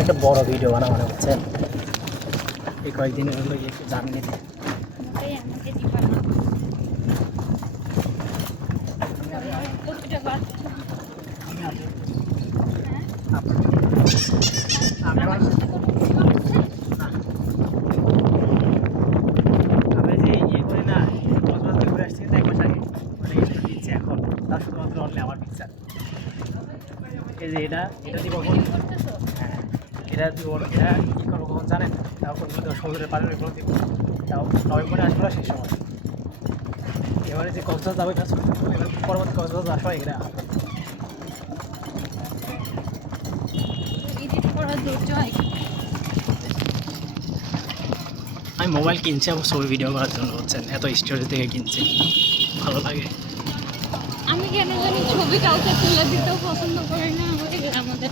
একটা বড় ভিডিও বানাবো না বুঝছেন, এই কয়েকদিন হলো একটু জামিনে আমি যে ইয়ে করি না, কক্সবাজার ঘুরে আসছি এক মাস আগে, ওটা এসে দিচ্ছে এখন, তার শুধুমাত্র অনলি আমার পিকচার। এই যে এটা দিয়ে কখন, হ্যাঁ এটা দিয়ে এটা কী করবো কখন জানেন? তারপর সমুদ্রের পাড়ের কোনো দিব, তাও নভেম্বরে আসবো না সেই সময়। এবারে যে কক্সবাজার যাবো এটা ছবি তুলবো, এবার পরবর্তী কক্সবাজার আসবো এরা আমি মোবাইল কিনছি আবার ছবি ভিডিও করার জন্য হচ্ছেন, এত স্টোরি থেকে কিনছি, ভালো লাগে। আমি কেন জানি ছবি কাউকে তুলে দিতেও পছন্দ করি না, আমাদের